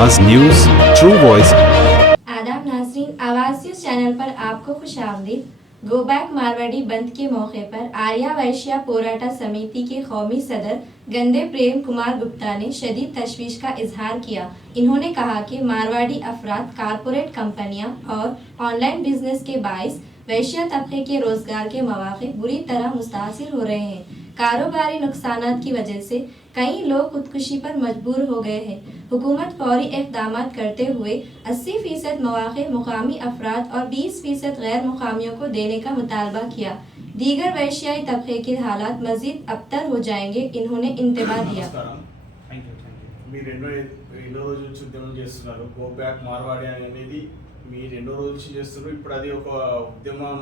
आवाज news true voice. आदाब नाज़रीन, आवाज़ न्यूज़ चैनल पर आपको खुशामदीद। गो बैक मारवाड़ी बंद के मौके पर आर्या वैश्य पोराटा समिति के कौमी सदर गंदे प्रेम कुमार गुप्ता ने शदीद तशवीश का इजहार किया। इन्होंने कहा कि मारवाड़ी अफराद, कारपोरेट कंपनियां और ऑनलाइन बिजनेस के बाइस वैश्य तबके के रोजगार के मौके बुरी तरह मुतासिर हो रहे हैं। कारोबारी नुकसानात की वजह से कई लोग खुदकुशी पर मजबूर हो गए हैं। हुकूमत फौरी इक़दाम करते हुए 80% मौके मुकामी अफराद और 20% गैर मुकामियों को देने का मुतालबा किया। दीगर वैश्याई तबके के हालात मजीद अबतर हो जाएंगे, इन्होंने इंतबाह दिया। మీరు ఎన్నో రోజుల నుంచి ఉద్యమం చేస్తున్నారు. గో బ్యాక్ మార్వాడి అనేది మీరు ఎన్నో రోజుల నుంచి చేస్తున్నారు. ఇప్పుడు అది ఒక ఉద్యమం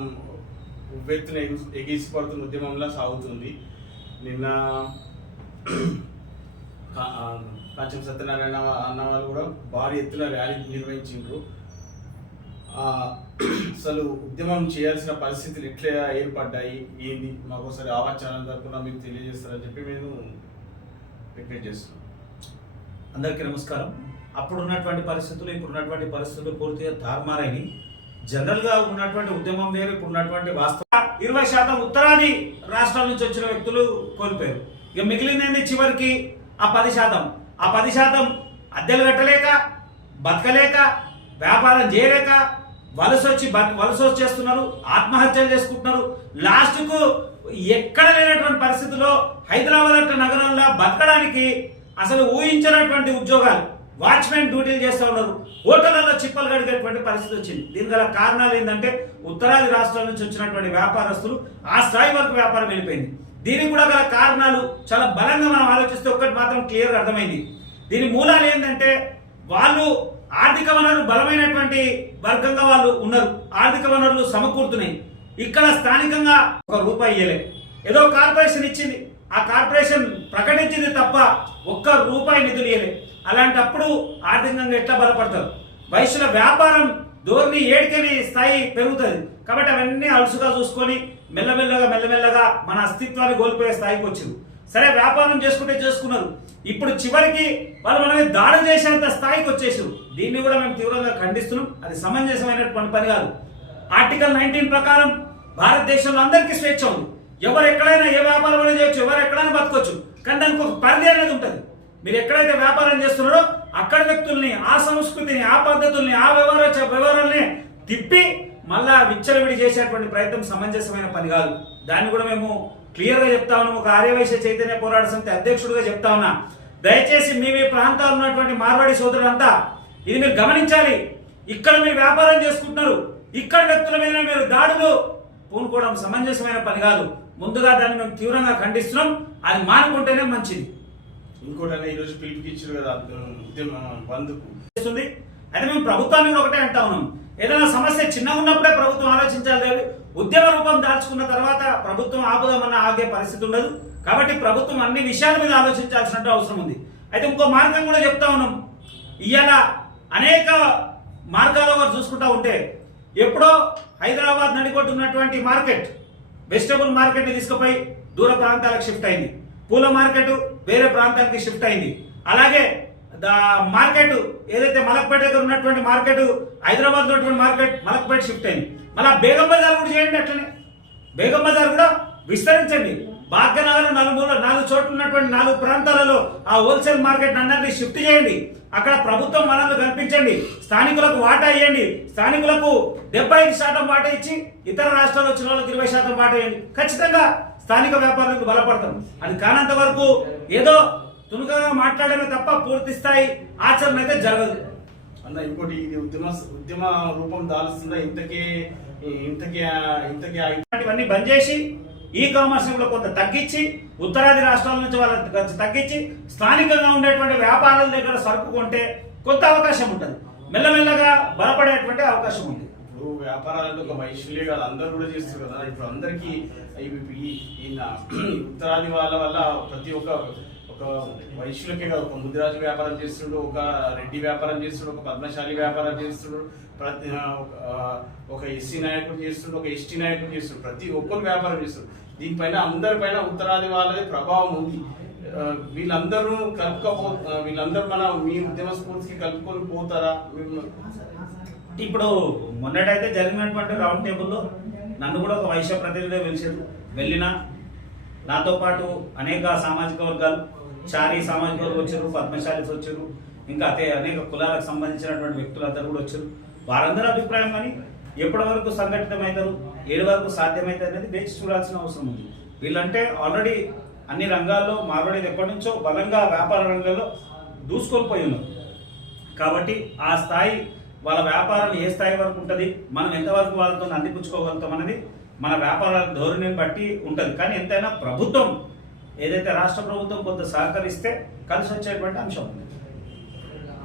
ఉవ్వెత్తున ఎగిసిపడుతున్న ఉద్యమంలా సాగుతుంది. నిన్న కాంచం సత్యనారాయణ అన్న వాళ్ళు కూడా భారీ ఎత్తున ర్యాలీ నిర్వహించారు. అసలు ఉద్యమం చేయాల్సిన పరిస్థితులు ఎట్లా ఏర్పడ్డాయి, ఏంది మాకు ఒకసారి ఆవాజ్ ఛానల్ తరపున మీకు తెలియజేస్తారని చెప్పి మేము రిక్వెస్ట్ చేస్తున్నాం. అందరికీ నమస్కారం. అప్పుడు ఉన్నటువంటి పరిస్థితులు ఇప్పుడు ఉన్నటువంటి పరిస్థితులు పూర్తిగా తారుమారైనవి. జనరల్గా ఉన్నటువంటి ఉద్యమం వేరు, ఇప్పుడు ఉన్నటువంటి వాస్తవ 20% ఉత్తరాది రాష్ట్రాల నుంచి వచ్చిన వ్యక్తులు కోల్పోయారు. ఇక మిగిలింది చివరికి ఆ 10%. ఆ 10% అద్దెలు కట్టలేక, బతకలేక, వ్యాపారం చేయలేక వలస వచ్చి చేస్తున్నారు, ఆత్మహత్యలు చేసుకుంటున్నారు. లాస్ట్కు ఎక్కడ లేనటువంటి పరిస్థితుల్లో హైదరాబాద్ నగరంలో బతకడానికి అసలు ఊహించినటువంటి ఉద్యోగాలు, వాచ్మెన్ డ్యూటీలు చేస్తూ ఉన్నారు, హోటళ్లలో చిప్పలు గడిగేటువంటి పరిస్థితి వచ్చింది. దీని గల కారణాలు ఏంటంటే ఉత్తరాది రాష్ట్రాల నుంచి వచ్చినటువంటి వ్యాపారస్తులు ఆ స్థాయి వరకు వ్యాపారం వెళ్ళిపోయింది. దీనికి కూడా గల కారణాలు చాలా బలంగా మనం ఆలోచిస్తే ఒక్కటి మాత్రం క్లియర్గా అర్థమైంది. దీని మూలాలు ఏంటంటే వాళ్ళు ఆర్థిక వనరులు బలమైనటువంటి వర్గంగా వాళ్ళు ఉన్నారు, ఆర్థిక వనరులు సమకూరుతున్నాయి. ఇక్కడ స్థానికంగా ₹1 ఇయ్యలే, ఏదో కార్పొరేషన్ ఇచ్చింది, ఆ కార్పొరేషన్ ప్రకటించింది తప్ప ₹1 నిధులు ఇయ్యలే. అలాంటప్పుడు ఆర్థికంగా ఎట్లా బలపడతారు? వైశ్యుల వ్యాపారం ధోరణి ఏడికని స్థాయి పెరుగుతుంది. కాబట్టి అవన్నీ అలుసుగా చూసుకొని మెల్లమెల్లగా మన అస్తిత్వాన్ని కోల్పోయే స్థాయికి వచ్చింది. సరే, వ్యాపారం చేసుకున్నారు. ఇప్పుడు చివరికి వాళ్ళు మనమే దాడి చేసేంత స్థాయికి వచ్చేసారు. దీన్ని కూడా మేము తీవ్రంగా ఖండిస్తున్నాం. అది సమంజసమైనటువంటి పని కాదు. ఆర్టికల్ 19 ప్రకారం భారతదేశంలో అందరికీ స్వేచ్ఛ ఉంది. ఎవరు ఎక్కడైనా ఏ వ్యాపారం అనేది చేయొచ్చు, ఎవరు ఎక్కడైనా బతకొచ్చు. కానీ దానికి ఒక పరిధి అనేది ఉంటుంది. మీరు ఎక్కడైతే వ్యాపారం చేస్తున్నారో అక్కడ వ్యక్తుల్ని, ఆ సంస్కృతిని, ఆ పద్ధతుల్ని, ఆ వ్యవహారాలని తిప్పి మళ్ళా విచ్చలవిడి చేసేటువంటి ప్రయత్నం సమంజసమైన పని కాదు. దాన్ని కూడా మేము క్లియర్గా చెప్తా ఉన్నాం. ఒక ఆర్యవైశ్య చైతన్య పోరాట సమితి అధ్యక్షుడిగా చెప్తా ఉన్నా, దయచేసి మీ ప్రాంతాల్లో ఉన్నటువంటి మార్వాడి సోదరులంతా ఇది మీరు గమనించాలి. ఇక్కడ మీరు వ్యాపారం చేసుకుంటున్నారు, ఇక్కడ వ్యక్తుల మీద మీరు దాడులు పూనుకోవడం సమంజసమైన పని కాదు. ముందుగా దాన్ని మేము తీవ్రంగా ఖండిస్తున్నాం. అది మానుకుంటేనే మంచిది. ఇంకోటి ఈరోజు పిలుపుకిచ్చారు కదా ఉద్యమం బంద్కు. అయితే మేము ప్రభుత్వాన్ని ఒకటే అంటా ఉన్నాం, ఏదైనా సమస్య చిన్నగా ఉన్నప్పుడే ప్రభుత్వం ఆలోచించాలి. ఉద్యమ రూపం దాల్చుకున్న తర్వాత ప్రభుత్వం ఆపుదామన్న ఆగే పరిస్థితి ఉండదు. కాబట్టి ప్రభుత్వం అన్ని విషయాల మీద ఆలోచించాల్సిన అవసరం ఉంది. అయితే ఇంకో మార్గం కూడా చెప్తా ఉన్నాం. ఇవాళ అనేక మార్గాల వారు చూసుకుంటా ఉంటే ఎప్పుడో హైదరాబాద్ నడిగొట్టున్నటువంటి మార్కెట్, వెజిటబుల్ మార్కెట్ని తీసుకుపోయి దూర ప్రాంతాలకు షిఫ్ట్ అయింది. పూల మార్కెట్ వేరే ప్రాంతానికి షిఫ్ట్ అయింది. అలాగే మార్కెట్ ఏదైతే మలక్పేట దగ్గర ఉన్నటువంటి మార్కెట్, హైదరాబాద్ ఉన్నటువంటి మార్కెట్ మలక్పేట షిఫ్ట్ అయింది. మళ్ళీ బేగం బజార్ కూడా చేయండి. అట్లనే బేగం బజార్ కూడా విస్తరించండి. భాగ్యనగర్ 4 చోట్ల ఉన్నటువంటి 4 ప్రాంతాలలో ఆ హోల్సేల్ మార్కెట్ అందరినీ షిఫ్ట్ చేయండి. అక్కడ ప్రభుత్వం వనరులు కల్పించండి, స్థానికులకు వాటా ఇవ్వండి. స్థానికులకు 75% వాటా ఇచ్చి ఇతర రాష్ట్రాల్లో వచ్చిన వాళ్ళకి 20% వాటా ఇవ్వండి. ఖచ్చితంగా స్థానిక వ్యాపారులకు బలపడతాం. అది కానంత వరకు ఏదో తునుకగా మాట్లాడమే తప్ప పూర్తి స్థాయి ఆచరణ అయితే జరగదు అన్న. ఇంకోటి ఇది ఉద్యమ రూపం దాల్స్తుందా? ఇవన్నీ బంద్ చేసి ఈ కామర్స్ లో కొంత తగ్గించి, ఉత్తరాది రాష్ట్రాల నుంచి వాళ్ళ తగ్గించి స్థానికంగా ఉండేటువంటి వ్యాపారాల దగ్గర సరుకు కొంటే కొంత అవకాశం ఉంటుంది. మెల్లమెల్లగా బలపడేటువంటి అవకాశం ఉంది. ఇప్పుడు వ్యాపారాలంటే ఒక వైశ్యులే కాదు, అందరు కూడా చేస్తారు కదా. ఇప్పుడు అందరికీ ఉత్తరాది వాళ్ళ వల్ల ప్రతి ఒక్క వైశ్యులకే కాదు, ఒక ముదిరాజు వ్యాపారం చేస్తున్నాడు, ఒక రెడ్డి వ్యాపారం చేస్తున్నాడు, ఒక పద్మశాలి వ్యాపారం చేస్తున్నాడు, ఒక ఎస్సీ నాయకుడు చేస్తున్నాడు, ఒక ఎస్టీ నాయకుడు చేస్తున్నాడు. ప్రతి ఒక్కరు వ్యాపారం చేస్తున్నాడు. దీనిపైన అందరిపైన ఉత్తరాది వాళ్ళది ప్రభావం ఉంది. వీళ్ళందరూ వీళ్ళందరూ మీ ఉద్యమ స్ఫూర్తికి కలుపుకొని పోతారా? ఇప్పుడు మొన్నటైతే జరిగినటువంటి రౌండ్ టేబుల్లో నన్ను కూడా ఒక వైశ్య ప్రతినిధిగా వెళ్ళినా నాతో పాటు అనేక సామాజిక వర్గాలు, చారీ సామాజిక వర్గాలు వచ్చారు, పద్మశాలీస్ వచ్చారు, ఇంకా అనేక కులాలకు సంబంధించినటువంటి వ్యక్తులందరూ కూడా వచ్చారు. వారందరూ అభిప్రాయం కానీ ఎప్పటి వరకు సంఘటితమవుతారు, ఏడు వరకు సాధ్యమవుతుంది అనేది వేచి చూడాల్సిన అవసరం ఉంది. వీళ్ళంటే ఆల్రెడీ అన్ని రంగాల్లో మార్వాడీలు ఎప్పటి నుంచో బలంగా వ్యాపార రంగంలో దూసుకొని పోయి ఉన్నారు. కాబట్టి ఆ స్థాయి వాళ్ళ వ్యాపారం ఏ స్థాయి వరకు ఉంటుంది, మనం ఎంతవరకు వాళ్ళతో అందిపుచ్చుకోగలుగుతాం అనేది మన వ్యాపార ధోరణిని బట్టి ఉంటుంది. కానీ ఎంతైనా ప్రభుత్వం ఏదైతే రాష్ట్ర ప్రభుత్వం కొంత సహకరిస్తే కలిసి వచ్చేటువంటి అంశం ఉంది.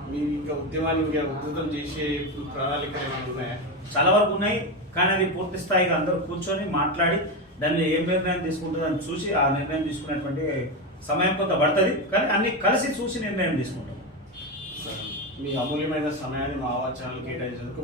మీరు ఇంకా ఉద్యమాన్ని ఉధృతం చేసే ప్రణాళికలు ఏమైనా ఉన్నాయా? చాలా వరకు ఉన్నాయి, కానీ అది పూర్తి స్థాయిగా అందరూ కూర్చొని మాట్లాడి దాన్ని ఏ నిర్ణయం తీసుకుంటుందని చూసి ఆ నిర్ణయం తీసుకునేటువంటి సమయం కొంత పడుతుంది. కానీ అన్ని కలిసి చూసి నిర్ణయం తీసుకుంటాం. మీ అమూల్యమైన సమయాన్ని మా ఆవాజ్ ఛానల్ కేటాయించేందుకు